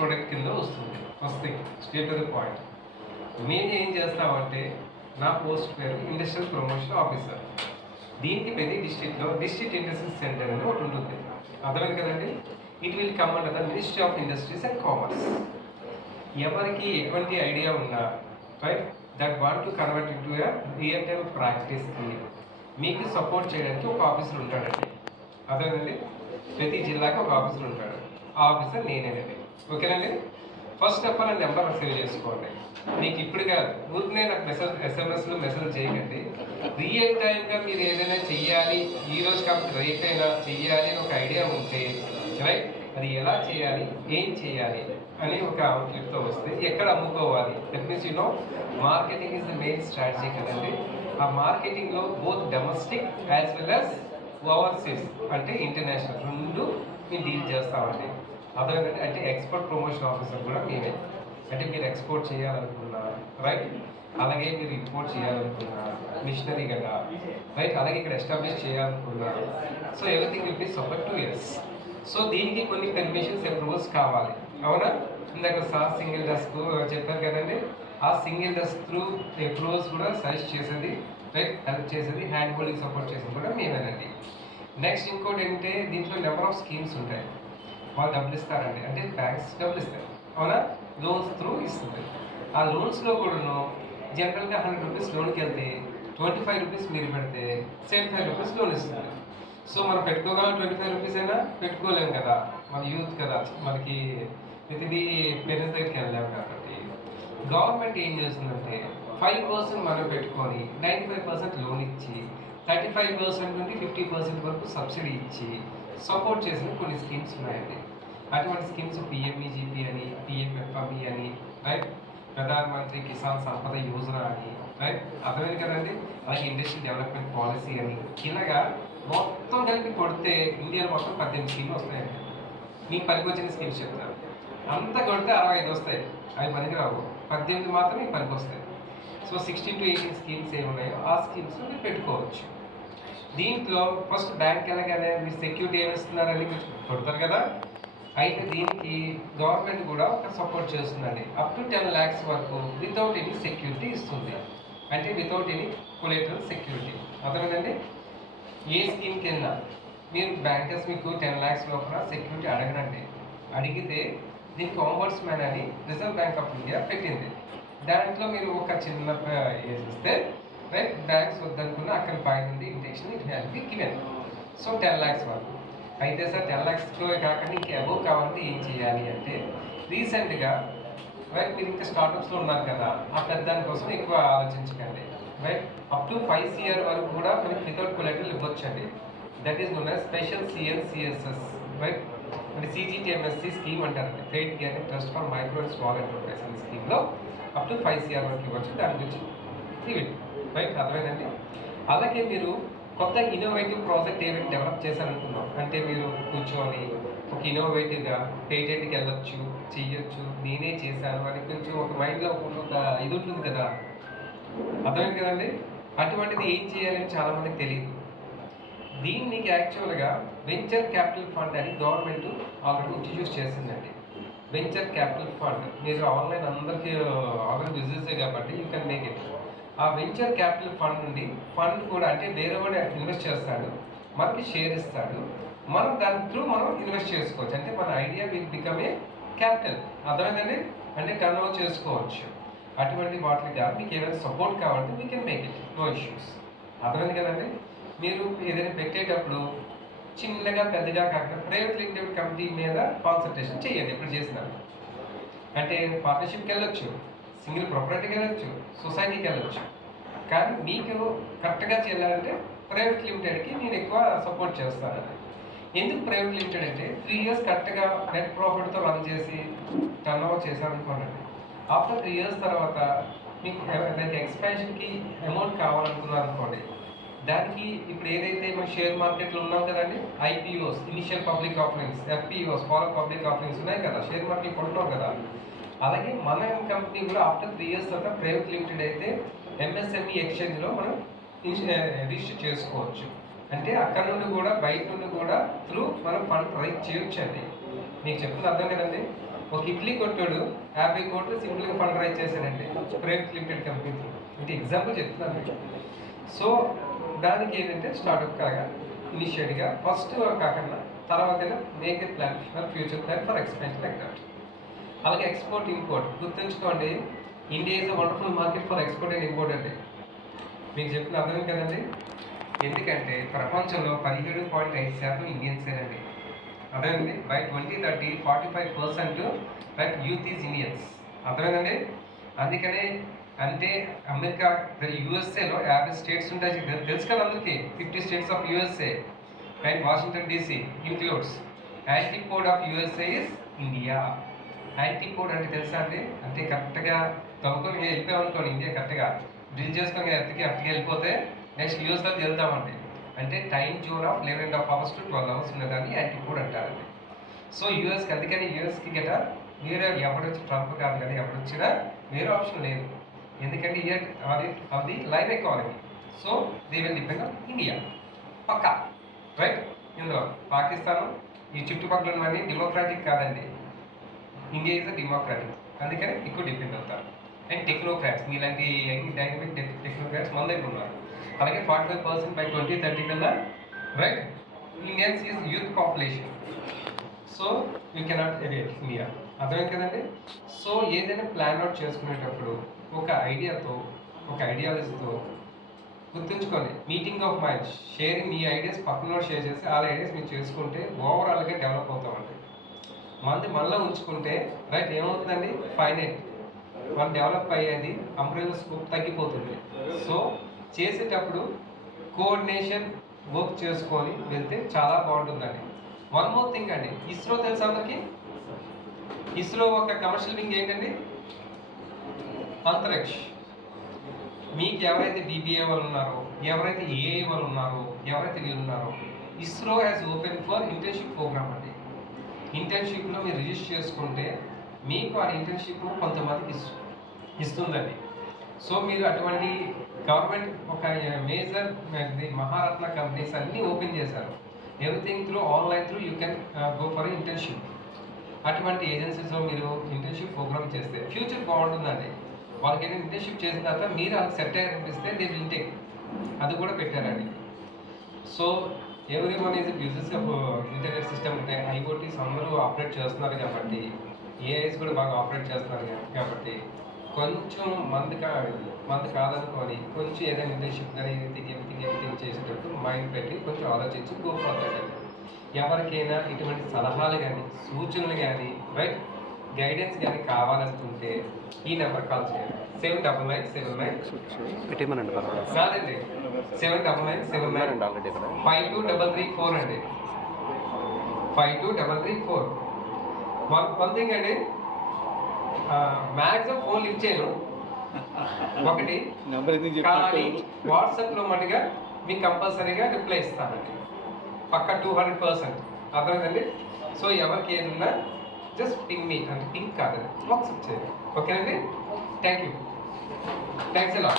Product కింద వస్తుంది. First thing straight to the point. మేము ఏం చేస్తామంటే నా పోస్ట్ పేరు ఇండస్ట్రియల్ ప్రమోషన్ ఆఫీసర్. దీనికి ప్రతి డిస్ట్రిక్ట్లో డిస్ట్రిక్ట్ ఇండస్ట్రియల్ సెంటర్ అని ఒకటి ఉంటుంది. అర్థమైంది కదండి. It will come under the ministry of industries and commerce. ఎవరికి ఎటువంటి ఐడియా ఉన్నా right that want to convert into a real time ప్రాక్టీస్కి మీకు సపోర్ట్ చేయడానికి ఒక ఆఫీసర్ ఉంటాడండి. అదేనండి, ప్రతి జిల్లాకి ఒక ఆఫీసర్ ఉంటాడు. ఆ ఆఫీసర్ నేనేనండి. ఓకేనండి. ఫస్ట్ ఆఫ్ ఆల్ ఆ నెంబర్ సేవ్ చేసుకోండి. మీకు ఇప్పుడు కాదు, ఊరికనే నాకు ఎస్ఎంఎస్లో మెసేజ్ చేయకండి. రియల్ టైమ్గా మీరు ఏదైనా చెయ్యాలి, ఈ రోజు కాబట్టి రేపైనా చెయ్యాలి అని ఒక ఐడియా ఉంటే రైట్, అది ఎలా చేయాలి, ఏం చేయాలి అని ఒక అవుట్లెట్తో వస్తే ఎక్కడ అమ్ముకోవాలి, that means marketing is the main strategy కదండి. ఆ మార్కెటింగ్లో both domestic as well as overseas అంటే ఇంటర్నేషనల్ రెండు మేము డీల్ చేస్తామండి. అదేంటంటే అంటే ఎక్స్పోర్ట్ ప్రమోషన్ ఆఫీసర్ కూడా మేమే. అంటే మీరు ఎక్స్పోర్ట్ చేయాలనుకున్నా రైట్, అలాగే మీరు ఇంపోర్ట్ చేయాలనుకున్నా మిషనరీ కదా రైట్, అలాగే ఇక్కడ ఎస్టాబ్లిష్ చేయాలనుకున్నా so everything will be subject to us. So దీనికి కొన్ని పర్మిషన్స్ అప్రూవల్స్ కావాలి. అవునా, ఇందాక సింగిల్ డెస్క్ చెప్పారు కదండి. ఆ సింగిల్ డెస్క్ త్రూ అప్రూవల్స్ కూడా సజెస్ట్ చేసేది రైట్, హెల్ప్ చేసేది, హ్యాండ్ హోల్డింగ్ సపోర్ట్ చేసేది కూడా మేమేనండి. నెక్స్ట్ ఇంకోటి ఏంటంటే దీంట్లో నెంబర్ ఆఫ్ స్కీమ్స్ ఉంటాయి. వాళ్ళు డబ్బులు ఇస్తారండి, అంటే బ్యాంక్స్ డబ్బులు ఇస్తాయి. అవునా, లోన్స్ త్రూ ఇస్తుంది. ఆ లోన్స్లో కూడాను జనరల్గా 100 రూపీస్ లోన్కి వెళ్తే 25 రూపీస్ మీరు పెడితే 75 రూపీస్ లోన్ ఇస్తుంది. సో మనం పెట్టుకోగలం 25 రూపీస్ అయినా పెట్టుకోలేము కదా, మన యూత్ కదా, మనకి ప్రతిదీ పేరెంట్స్ దగ్గరికి వెళ్ళలేము. కాబట్టి గవర్నమెంట్ ఏం చేస్తుందంటే 5% మనం పెట్టుకొని 95% లోన్ ఇచ్చి 35% నుండి 50% వరకు సబ్సిడీ ఇచ్చి సపోర్ట్ చేసిన కొన్ని స్కీమ్స్ ఉన్నాయండి. అటువంటి స్కీమ్స్ పిఎంఈజీపీ అని, పిఎంఎఫ్ఎంఈ అని రైట్, ప్రధాన్ మంత్రి కిసాన్ సంపద యోజన అని రైట్, అర్థమైంది కదండి. అలాగే ఇండస్ట్రియల్ డెవలప్మెంట్ పాలసీ అని, ఇలాగా మొత్తం కలిపి కొడితే ఇండియాలో మొత్తం 18 స్కీమ్లు వస్తాయండి. మీకు పనికి వచ్చిన స్కీమ్స్ చెప్తారు. అంతా కొడితే 65 వస్తాయి, అవి పనికి రావు. 18 మాత్రం మీకు పనికి వస్తాయి. సో 16 to 18 స్కీమ్స్ ఏమున్నాయో ఆ స్కీమ్స్ మీరు పెట్టుకోవచ్చు. దీంట్లో ఫస్ట్ బ్యాంక్ వెళ్ళగానే మీరు సెక్యూరిటీ ఏమి ఇస్తున్నారని మీరు కొడతారు కదా. అయితే దీనికి గవర్నమెంట్ కూడా ఒక సపోర్ట్ చేస్తుందండి. అప్ టు 10 lakhs వరకు వితౌట్ ఎనీ సెక్యూరిటీ ఇస్తుంది. అంటే వితౌట్ ఎనీ కొలేటరల్ సెక్యూరిటీ. అర్థమైందండి. ఏ స్కీమ్కి వెళ్ళినా మీరు బ్యాంకర్స్ మీకు 10 lakhs లోపల సెక్యూరిటీ అడగనండి. అడిగితే దీనికి ఆంబడ్స్మన్ అని రిజర్వ్ బ్యాంక్ ఆఫ్ ఇండియా పెట్టింది. దాంట్లో మీరు ఒక చిన్న వేసిస్తే రైట్, బ్యాంక్స్ వద్దనుకున్న అక్కడ పై నుండి intention it has be given. So 10 lakhs వరకు. అయితే సార్ 10 lakhs కాకుండా ఇంకా అబోవ్ కావాలంటే ఏం చేయాలి అంటే రీసెంట్గా రైట్, మీరు ఇంకా స్టార్టప్స్లో ఉన్నారు కదా, ఆ దానికోసం ఎక్కువ ఆలోచించకండి రైట్. అప్ టు 5 CR వరకు కూడా మనకి వితౌట్ కొలెటరల్ ఇవ్వచ్చండి. That is known as special CLCSS right, అంటే CGTMSC స్కీమ్ అంటారండి, credit guarantee trust for micro and small enterprises స్కీమ్లో అప్ టు 5 CR వరకు ఇవ్వచ్చు. దాని గురించి రైట్, అర్థమైందండి. అలాగే మీరు కొత్త ఇన్నోవేటివ్ ప్రాజెక్ట్ ఏమైనా డెవలప్ చేశారనుకున్నాం అంటే మీరు కూర్చొని ఒక ఇన్నోవేటివ్గా పేటెంట్కి వెళ్ళొచ్చు, చెయ్యొచ్చు, నేనే చేశాను అని కొంచెం ఒక మైండ్లో ఒక ఇది ఉంటుంది కదా, అర్థమైంది కదండి. అటువంటిది ఏం చేయాలని చాలామందికి తెలియదు. దీన్ని యాక్చువల్గా వెంచర్ క్యాపిటల్ ఫండ్ అని గవర్నమెంట్ ఆల్రెడీ ఇంట్రడ్యూస్ చేసిందండి. వెంచర్ క్యాపిటల్ ఫండ్ మీరు ఆన్లైన్ అందరికీ ఆల్రెడీ బిజినెసే కాబట్టి యూ కెన్ మేక్ ఇట్. ఆ వెంచర్ క్యాపిటల్ ఫండ్ నుండి ఫండ్ కూడా అంటే వేరే వాడు ఇన్వెస్ట్ చేస్తాడు, మనకి షేర్ ఇస్తాడు, మనం దాని త్రూ మనం ఇన్వెస్ట్ చేసుకోవచ్చు. అంటే మన idea will become a capital. అర్థమైందండి, అంటే టర్న్ ఓవర్ చేసుకోవచ్చు. అటువంటి వాటికి మీకు ఏదైనా సపోర్ట్ కావాలంటే we can make it, no issues. అర్థమైంది కదండి. మీరు ఏదైనా పెట్టేటప్పుడు చిన్నగా పెద్దగా కాకుండా ప్రైవేట్ లిమిటెడ్ కంపెనీ మీద కాన్సన్ట్రేషన్ చేయండి. ఇప్పుడు చేసిన అంటే పార్ట్నర్షిప్కి వెళ్ళొచ్చు, సింగిల్ ప్రాపర్టీకి వెళ్ళొచ్చు, సొసైటీకి వెళ్ళొచ్చు. కానీ మీకు కరెక్ట్గా చేయాలంటే ప్రైవేట్ లిమిటెడ్కి నేను ఎక్కువ సపోర్ట్ చేస్తానండి. ఎందుకు ప్రైవేట్ లిమిటెడ్ అంటే 3 years కరెక్ట్గా నెట్ ప్రాఫిట్తో రన్ చేసి టర్న్ ఓవర్ చేశారనుకోండి. ఆఫ్టర్ 3 years తర్వాత మీకు లైక్ ఎక్స్పాన్షన్కి అమౌంట్ కావాలనుకున్నారు అనుకోండి, దానికి ఇప్పుడు ఏదైతే మనం షేర్ మార్కెట్లో ఉన్నాం కదండి, IPOs initial public offerings, FPOs follow public offerings ఉన్నాయి కదా, షేర్ మార్కెట్ కొంటున్నాం కదా. అలాగే మన కంపెనీ కూడా ఆఫ్టర్ 3 years తర్వాత ప్రైవేట్ లిమిటెడ్ అయితే MSME ఎక్స్చేంజ్లో మనం రిజిస్టర్ చేసుకోవచ్చు. అంటే అక్కడ నుండి కూడా బయట నుండి కూడా త్రూ మనం ఫండ్ రైజ్ చేయొచ్చు అండి. మీకు చెప్తున్న అర్థం కదండి. ఒక ఇడ్లీ కొట్టాడు 50 కోట్లు సింపుల్గా ఫండ్ రైజ్ చేశాడండి ప్రైవేట్ లిమిటెడ్ కంపెనీ. అంటే ఎగ్జాంపుల్ చెప్తున్నాను మీకు. సో దానికి ఏంటంటే స్టార్ట్అప్ కాగా ఇనిషియేట్గా ఫస్ట్ కాకుండా తర్వాత make a plan for future plan for expansion like that. అలాగే ఎక్స్పోర్ట్ ఇంపోర్ట్ గుర్తుంచుకోండి, India is a wonderful market for export and import అండి. మీకు చెప్పిన అర్థం కదండి. ఎందుకంటే ప్రపంచంలో 17.5% ఇండియన్సేనండి. అర్థమైంది. By 2030 45% but youth is Indians. అర్థమైందండి. అందుకనే అంటే అమెరికా యూఎస్ఏలో 50 స్టేట్స్ ఉంటాయి తెలుసు కదా అందరికీ. 50 states of USA and Washington DC includes. Antipode of USA is India. Antipode అంటే తెలుసా అండి? అంటే కరెక్ట్గా తవ్వుకొని వెళ్ళిపోయామనుకోండి ఇండియా కరెక్ట్గా డ్రిల్ చేసుకొని ఎర్త్కి వెళ్ళిపోతే నెక్స్ట్ యూఎస్లో వెళ్తామండి. అంటే time zone of 11.5 hours to 12 hours ఉన్నదాన్ని యాంటీపోడ్ అంటారండి. సో యూఎస్కి అందుకని యూఎస్కి గట వేరే ఎవడొచ్చి ట్రంప్ కాదు కదా ఎవడొచ్చినా వేరే ఆప్షన్ లేదు. ఎందుకంటే అది line economy. So they will depend on India పక్కా రైట్. ఇందులో పాకిస్తాన్ ఈ చుట్టుపక్కల ఉన్నవన్నీ డెమోక్రాటిక్ కాదండి. India is a democratic. అందుకని ఎక్కువ డిపెండ్ అవుతారు. అండ్ టెక్నోక్రాట్స్ మీలాంటి డైనమిక్ టెక్నోక్రాట్స్ మన దగ్గర ఉన్నారు. అలాగే 45% బై 2030 కల్లా right Indians is youth population. So you cannot evade India. అర్థమైంది కదండి. సో ఏదైనా ప్లాన్ అవుట్ చేసుకునేటప్పుడు ఒక ఐడియాతో ఒక ఐడియాలజీతో గుర్తుంచుకోండి, meeting of minds, sharing me ideas పక్కన షేర్ చేసి వాళ్ళ ఐడియాస్ మీరు చేసుకుంటే ఓవరాల్గా డెవలప్ అవుతామండి. మనలో ఉంచుకుంటే రైట్ ఏమవుతుందండి, ఫైనైట్ మనం డెవలప్ అయ్యేది అంబ్రెల్లా స్కోప్ తగ్గిపోతుంది. సో చేసేటప్పుడు కోఆర్డినేషన్ వర్క్ చేసుకొని వెళ్తే చాలా బాగుంటుందండి. వన్ మోర్ థింగ్ అండి, ఇస్రో తెలుసా అందరికి? ఇస్రో ఒక కమర్షియల్ వింగ్ ఏంటండి, అంతరిక్ష్. మీకు ఎవరైతే బీబీఏ వాళ్ళు ఉన్నారో, ఎవరైతే ఏఐ వాళ్ళు ఉన్నారో, ఎవరైతే వీళ్ళు ఉన్నారో, ISRO has open for internship programme అండి. ఇంటర్న్షిప్లో మీరు రిజిస్టర్ చేసుకుంటే మీకు ఆ ఇంటర్న్షిప్ కొంతమందికి ఇస్తుందండి. సో మీరు అటువంటి గవర్నమెంట్ ఒక మేజర్ మహారత్న కంపెనీస్ అన్నీ ఓపెన్ చేశారు. Everything through online through you can go for internship. అటువంటి ఏజెన్సీస్లో మీరు ఇంటర్న్షిప్ ప్రోగ్రామ్ చేస్తే ఫ్యూచర్ బాగుంటుందండి. వాళ్ళకి ఏదైనా ఇంటర్న్షిప్ చేసిన తర్వాత మీరు వాళ్ళకి సెట్ అయ్యారనిపిస్తే దే విల్ టేక్. అది కూడా పెట్టారండి. So every one is uses of internet system. అంటే ఐఓటీస్ అందరూ ఆపరేట్ చేస్తున్నారు కాబట్టి, ఏఐస్ కూడా బాగా ఆపరేట్ చేస్తున్నారు కాబట్టి కొంచెం మంది కాదనుకొని కొంచెం ఏదైనా ఇంటర్న్షిప్ కానీ ఎవ్రీథింగ్ చేసేటప్పుడు మైండ్ పెట్టి కొంచెం ఆలోచించి గో ఫర్ దట్ అండి. ఎవరికైనా ఇటువంటి సలహాలు కానీ సూచనలు కానీ రైట్ గైడెన్స్ కానీ కావాలనుకుంటే ఈ నెంబర్ కాల్ చేయండి. 7997952334 అండి. 52334. వన్ థింగ్ అండి, మ్యాక్సిమం ఫోన్ లిఫ్ట్ చేయను ఒకటి, కానీ వాట్సాప్లో మటుగా మీకు కంపల్సరీగా రిప్లై ఇస్తానండి పక్క 200%. అర్థమైందండి. సో ఎవరికి ఏది ఉన్నా జస్ట్ పింగ్ మీ, అంటే పింక్ కాదండి వాట్సాప్ చేయండి. ఓకేనండి. Thank you. థ్యాంక్స్ ఎలా.